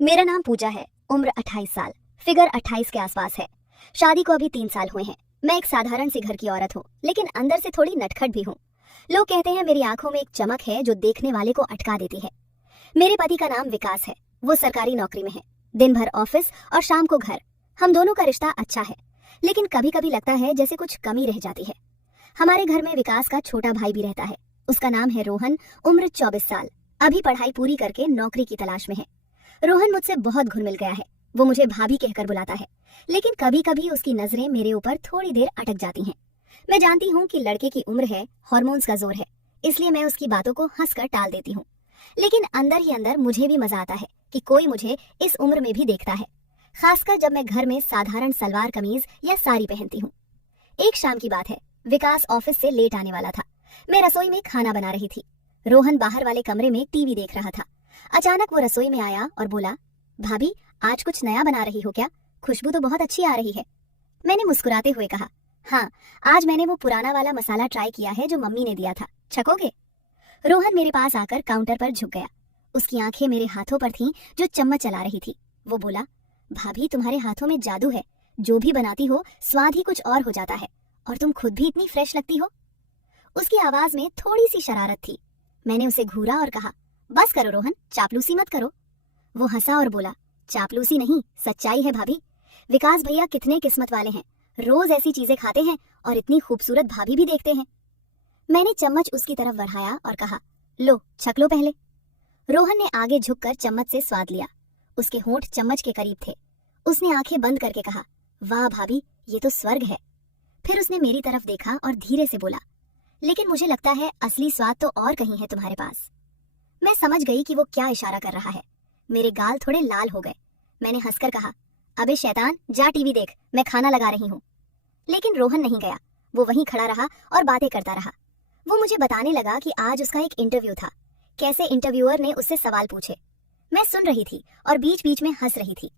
मेरा नाम पूजा है। उम्र 28 साल, फिगर 28 के आसपास है। शादी को अभी 3 साल हुए हैं। मैं एक साधारण सी घर की औरत हूँ, लेकिन अंदर से थोड़ी नटखट भी हूँ। लोग कहते हैं मेरी आंखों में एक चमक है जो देखने वाले को अटका देती है। मेरे पति का नाम विकास है। वो सरकारी नौकरी में है। दिन भर ऑफिस और शाम को घर। हम दोनों का रिश्ता अच्छा है, लेकिन कभी कभी लगता है जैसे कुछ कमी रह जाती है। हमारे घर में विकास का छोटा भाई भी रहता है। उसका नाम है रोहन। उम्र 24 साल। अभी पढ़ाई पूरी करके नौकरी की तलाश में है। रोहन मुझसे बहुत घुल मिल गया है। वो मुझे भाभी कहकर बुलाता है, लेकिन कभी कभी उसकी नजरें मेरे ऊपर थोड़ी देर अटक जाती हैं। मैं जानती हूँ कि लड़के की उम्र है, हार्मोन्स का जोर है, इसलिए मैं उसकी बातों को हंसकर टाल देती हूँ। लेकिन अंदर ही अंदर मुझे भी मजा आता है कि कोई मुझे इस उम्र में भी देखता है, खासकर जब मैं घर में साधारण सलवार कमीज या साड़ी पहनती हूँ। एक शाम की बात है। विकास ऑफिस से लेट आने वाला था। मैं रसोई में खाना बना रही थी। रोहन बाहर वाले कमरे में टीवी देख रहा था। अचानक वो रसोई में आया और बोला, भाभी आज कुछ नया बना रही हो क्या? खुशबू तो बहुत अच्छी आ रही है। मैंने मुस्कुराते हुए कहा, हाँ, आज मैंने वो पुराना वाला मसाला ट्राई किया है जो मम्मी ने दिया था, छकोगे? रोहन मेरे पास आकर काउंटर पर झुक गया। उसकी आंखें मेरे हाथों पर थीं जो चम्मच चला रही थी। वो बोला, भाभी तुम्हारे हाथों में जादू है। जो भी बनाती हो स्वाद ही कुछ और हो जाता है, और तुम खुद भी इतनी फ्रेश लगती हो। उसकी आवाज में थोड़ी सी शरारत थी। मैंने उसे घूरा और कहा, बस करो रोहन, चापलूसी मत करो। वो हंसा और बोला, चापलूसी नहीं, सच्चाई है भाभी। विकास भैया कितने किस्मत वाले हैं, रोज ऐसी चीजें खाते हैं और इतनी खूबसूरत भाभी भी देखते हैं। मैंने चम्मच उसकी तरफ बढ़ाया और कहा, लो छक लो पहले। रोहन ने आगे झुककर चम्मच से स्वाद लिया। उसके होंठ चम्मच के करीब थे। उसने आंखें बंद करके कहा, वाह भाभी, ये तो स्वर्ग है। फिर उसने मेरी तरफ देखा और धीरे से बोला, लेकिन मुझे लगता है असली स्वाद तो और कहीं है तुम्हारे पास। मैं समझ गई कि वो क्या इशारा कर रहा है। मेरे गाल थोड़े लाल हो गए। मैंने हंसकर कहा, अबे शैतान, जा टीवी देख, मैं खाना लगा रही हूँ। लेकिन रोहन नहीं गया। वो वहीं खड़ा रहा और बातें करता रहा। वो मुझे बताने लगा कि आज उसका एक इंटरव्यू था, कैसे इंटरव्यूअर ने उससे सवाल पूछे। मैं सुन रही थी और बीच बीच में हंस रही थी।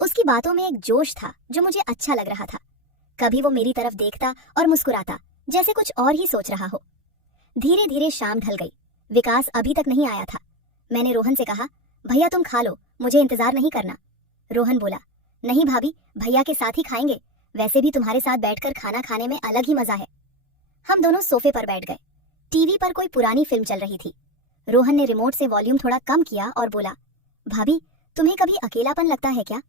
उसकी बातों में एक जोश था जो मुझे अच्छा लग रहा था। कभी वो मेरी तरफ देखता और मुस्कुराता, जैसे कुछ और ही सोच रहा हो। धीरे धीरे शाम ढल गई। विकास अभी तक नहीं आया था। मैंने रोहन से कहा, भैया तुम खा लो, मुझे इंतजार नहीं करना। रोहन बोला, नहीं भाभी, भैया के साथ ही खाएंगे। वैसे भी तुम्हारे साथ बैठकर खाना खाने में अलग ही मजा है। हम दोनों सोफे पर बैठ गए। टीवी पर कोई पुरानी फिल्म चल रही थी। रोहन ने रिमोट से वॉल्यूम थोड़ा कम किया और बोला, भाभी तुम्हें कभी अकेलापन लगता है क्या?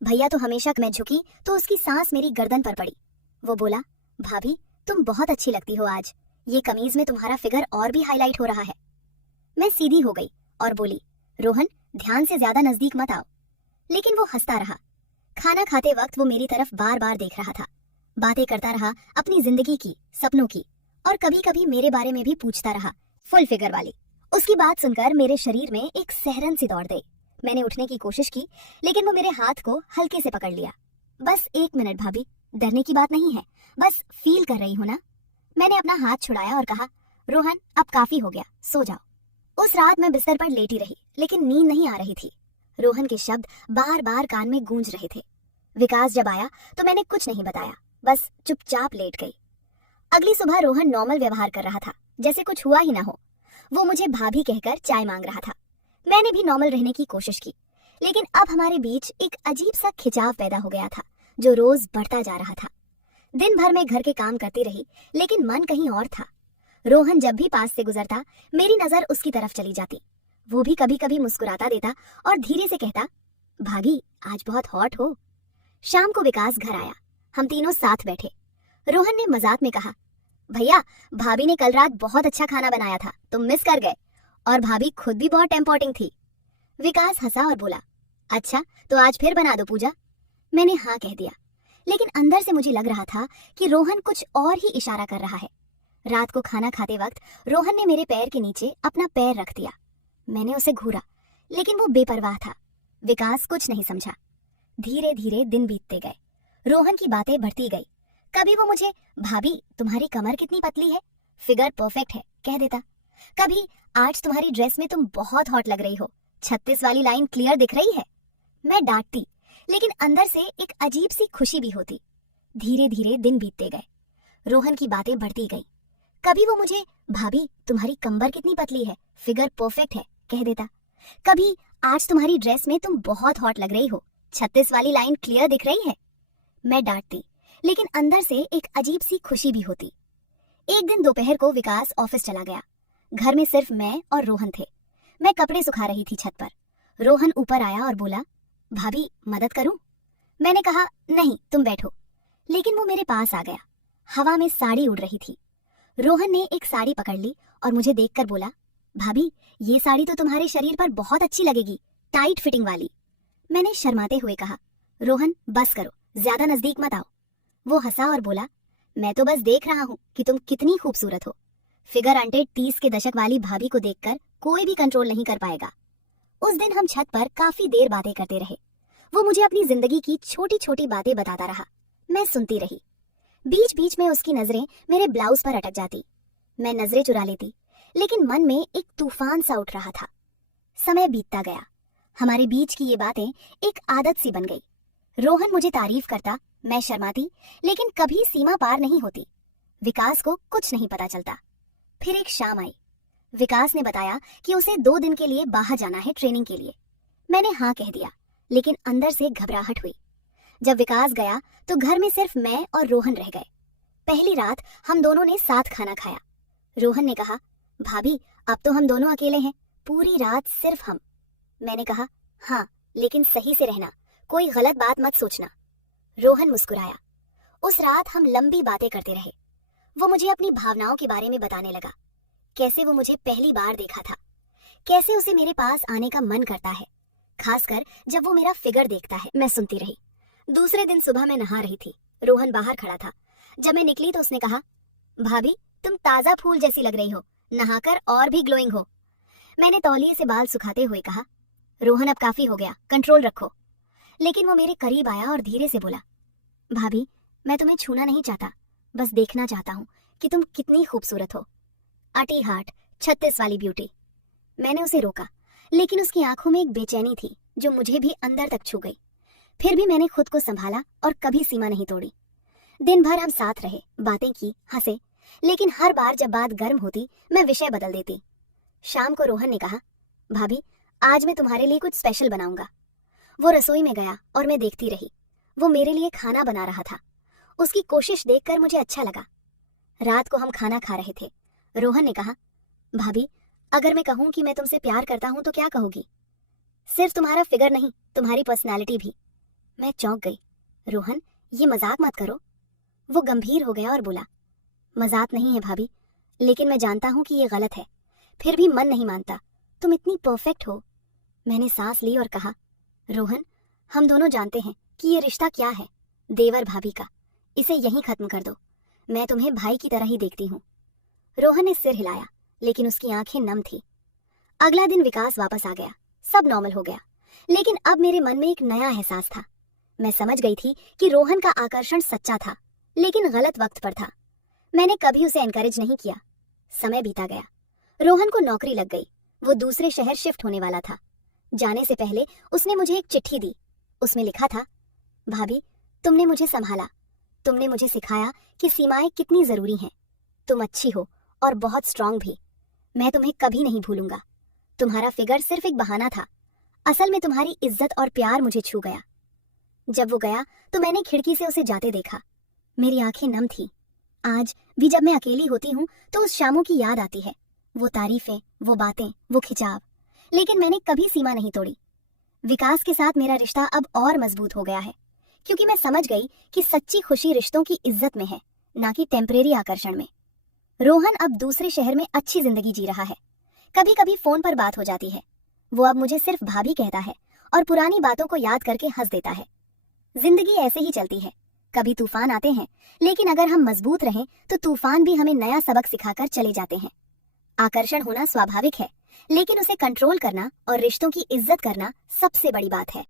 भैया तो हमेशा, मैं झुकी तो उसकी सांस मेरी गर्दन पर पड़ी। वो बोला, भाभी तुम बहुत अच्छी लगती हो आज। ये कमीज में तुम्हारा फिगर और भी हाईलाइट हो रहा है। मैं सीधी हो गई और बोली, रोहन ध्यान से ज्यादा नजदीक मत आओ। लेकिन वो हंसता रहा। खाना खाते वक्त वो मेरी तरफ बार बार देख रहा था। बातें करता रहा अपनी जिंदगी की, सपनों की, और कभी कभी मेरे बारे में भी पूछता रहा, फुल फिगर वाली। उसकी बात सुनकर मेरे शरीर में एक सहरन सी दौड़ गई। मैंने उठने की कोशिश की, लेकिन वो मेरे हाथ को हल्के से पकड़ लिया। बस 1 मिनट भाभी, डरने की बात नहीं है, बस फील कर रही हो ना। मैंने अपना हाथ छुड़ाया और कहा, रोहन अब काफी हो गया, सो जाओ। उस रात मैं बिस्तर पर लेटी रही, लेकिन नींद नहीं आ रही थी। रोहन के शब्द बार बार कान में गूंज रहे थे। विकास जब आया तो मैंने कुछ नहीं बताया, बस चुपचाप लेट गई। अगली सुबह रोहन नॉर्मल व्यवहार कर रहा था, जैसे कुछ हुआ ही ना हो। वो मुझे भाभी कहकर चाय मांग रहा था। मैंने भी नॉर्मल रहने की कोशिश की, लेकिन अब हमारे बीच एक अजीब सा खिंचाव पैदा हो गया था, जो रोज बढ़ता जा रहा था। दिन भर मैं घर के काम करती रही, लेकिन मन कहीं और था। रोहन जब भी पास से गुजरता, मेरी नजर उसकी तरफ चली जाती। वो भी कभी कभी मुस्कुराता देता और धीरे से कहता, भागी आज बहुत हॉट हो। शाम को विकास घर आया। हम तीनों साथ बैठे। रोहन ने मजाक में कहा, भैया भाभी ने कल रात बहुत अच्छा खाना बनाया था, तुम मिस कर गए, और भाभी खुद भी बहुत टेम्पोटिंग थी। विकास हंसा और बोला, अच्छा तो आज फिर बना दो पूजा। मैंने हाँ कह दिया, लेकिन अंदर से मुझे लग रहा था कि रोहन कुछ और ही इशारा कर रहा है। रात को खाना खाते वक्त रोहन ने मेरे पैर के नीचे अपना पैर रख दिया। मैंने उसे घूरा, लेकिन वो बेपरवाह था। विकास कुछ नहीं समझा। धीरे धीरे दिन बीतते गए। रोहन की बातें बढ़ती गई। कभी वो मुझे, भाभी तुम्हारी कमर कितनी पतली है, फिगर परफेक्ट है, कह देता। कभी, आज तुम्हारी ड्रेस में तुम बहुत हॉट लग रही हो, 36 वाली लाइन क्लियर दिख रही है। मैं डांटती, लेकिन अंदर से एक अजीब सी खुशी भी होती। धीरे धीरे दिन बीतते गए। रोहन की बातें बढ़ती गई। कभी वो मुझे, भाभी तुम्हारी कमर कितनी पतली है, फिगर परफेक्ट है, कह देता। कभी, आज तुम्हारी ड्रेस में तुम बहुत हॉट लग रही हो, 36 वाली लाइन क्लियर दिख रही है। मैं डांटती, लेकिन अंदर से एक अजीब सी खुशी भी होती। एक दिन दोपहर को विकास ऑफिस चला गया। घर में सिर्फ मैं और रोहन थे। मैं कपड़े सुखा रही थी छत पर। रोहन ऊपर आया और बोला, भाभी मदद करूं? मैंने कहा, नहीं तुम बैठो। लेकिन वो मेरे पास आ गया। हवा में साड़ी उड़ रही थी। रोहन ने एक साड़ी पकड़ ली और मुझे देखकर बोला, भाभी ये साड़ी तो तुम्हारे शरीर पर बहुत अच्छी लगेगी, टाइट फिटिंग वाली। मैंने शर्माते हुए कहा, रोहन बस करो, ज्यादा नजदीक मत आओ। वो हंसा और बोला, मैं तो बस देख रहा हूँ कि तुम कितनी खूबसूरत हो। फिगर अनटेड 30 के दशक वाली भाभी को देखकर कोई भी कंट्रोल नहीं कर पाएगा। उस दिन हम छत पर काफी देर बातें करते रहे। वो मुझे अपनी जिंदगी की छोटी छोटी बातें बताता रहा। मैं सुनती रही। बीच बीच में उसकी नजरें मेरे ब्लाउज पर अटक जाती। मैं नजरें चुरा लेती, लेकिन मन में एक तूफान सा उठ रहा था। समय बीतता गया। हमारे बीच की ये बातें एक आदत सी बन गई। रोहन मुझे तारीफ करता, मैं शर्माती, लेकिन कभी सीमा पार नहीं होती। विकास को कुछ नहीं पता चलता। फिर एक शाम आई। विकास ने बताया कि उसे 2 दिन के लिए बाहर जाना है ट्रेनिंग के लिए। मैंने हाँ कह दिया, लेकिन अंदर से घबराहट हुई। जब विकास गया तो घर में सिर्फ मैं और रोहन रह गए। पहली रात हम दोनों ने साथ खाना खाया। रोहन ने कहा, भाभी अब तो हम दोनों अकेले हैं, पूरी रात सिर्फ हम। मैंने कहा, हाँ लेकिन सही से रहना, कोई गलत बात मत सोचना। रोहन मुस्कुराया। उस रात हम लंबी बातें करते रहे। वो मुझे अपनी भावनाओं के बारे में बताने लगा। कैसे वो मुझे पहली बार देखा था, कैसे उसे मेरे पास आने का मन करता है, खासकर जब वो मेरा फिगर देखता है। मैं सुनती रही। दूसरे दिन सुबह मैं नहा रही थी। रोहन बाहर खड़ा था। जब मैं निकली तो उसने कहा, भाभी तुम ताजा फूल जैसी लग रही हो, नहाकर और भी ग्लोइंग हो। मैंने तौलिए से बाल सुखाते हुए कहा, रोहन अब काफी हो गया, कंट्रोल रखो। लेकिन वो मेरे करीब आया और धीरे से बोला, भाभी मैं तुम्हें छूना नहीं चाहता, बस देखना चाहता हूँ कि तुम कितनी खूबसूरत हो। अटी हार्ट, 36 वाली ब्यूटी। मैंने उसे रोका, लेकिन उसकी आंखों में एक बेचैनी थी जो मुझे भी अंदर तक छू गई। फिर भी मैंने खुद को संभाला और कभी सीमा नहीं तोड़ी। दिन भर हम साथ रहे, बातें की, हंसे, लेकिन हर बार जब बात गर्म होती मैं विषय बदल देती। शाम को रोहन ने कहा, भाभी आज मैं तुम्हारे लिए कुछ स्पेशल बनाऊंगा। वो रसोई में गया और मैं देखती रही। वो मेरे लिए खाना बना रहा था। उसकी कोशिश देखकर मुझे अच्छा लगा। रात को हम खाना खा रहे थे। रोहन ने कहा, भाभी अगर मैं कहूं कि मैं तुमसे प्यार करता हूं तो क्या कहोगी? सिर्फ तुम्हारा फिगर नहीं, तुम्हारी पर्सनालिटी भी। मैं चौंक गई। रोहन ये मजाक मत करो। वो गंभीर हो गया और बोला, मजाक नहीं है भाभी, लेकिन मैं जानता हूं कि ये गलत है, फिर भी मन नहीं मानता। तुम इतनी परफेक्ट हो। मैंने सांस ली और कहा, रोहन हम दोनों जानते हैं कि ये रिश्ता क्या है, देवर भाभी का। इसे यहीं खत्म कर दो। मैं तुम्हें भाई की तरह ही देखती हूँ। रोहन ने सिर हिलाया, लेकिन उसकी आंखें नम थी। अगला दिन विकास वापस आ गया। सब नॉर्मल हो गया, लेकिन अब मेरे मन में एक नया एहसास था। मैं समझ गई थी कि रोहन का आकर्षण सच्चा था, लेकिन गलत वक्त पर था। मैंने कभी उसे एनकरेज नहीं किया। समय बीता गया। रोहन को नौकरी लग गई। वो दूसरे शहर शिफ्ट होने वाला था। जाने से पहले उसने मुझे एक चिट्ठी दी। उसमें लिखा था, भाभी तुमने मुझे संभाला, तुमने मुझे सिखाया कि सीमाएं कितनी जरूरी हैं। तुम अच्छी हो और बहुत स्ट्रांग भी। मैं तुम्हें कभी नहीं भूलूंगा। तुम्हारा फिगर सिर्फ एक बहाना था, असल में तुम्हारी इज्जत और प्यार मुझे छू गया। जब वो गया तो मैंने खिड़की से उसे जाते देखा। मेरी आंखें नम थी। आज भी जब मैं अकेली होती हूँ तो उस शामों की याद आती है। वो तारीफें, वो बातें, वो खिंचाव। लेकिन मैंने कभी सीमा नहीं तोड़ी। विकास के साथ मेरा रिश्ता अब और मजबूत हो गया है, क्योंकि मैं समझ गई कि सच्ची खुशी रिश्तों की इज्जत में है, ना कि टेम्परेरी आकर्षण में। रोहन अब दूसरे शहर में अच्छी जिंदगी जी रहा है। कभी कभी फोन पर बात हो जाती है। वो अब मुझे सिर्फ भाभी कहता है और पुरानी बातों को याद करके हंस देता है। जिंदगी ऐसे ही चलती है। कभी तूफान आते हैं, लेकिन अगर हम मजबूत रहें तो तूफान भी हमें नया सबक सिखाकर चले जाते हैं। आकर्षण होना स्वाभाविक है, लेकिन उसे कंट्रोल करना और रिश्तों की इज्जत करना सबसे बड़ी बात है।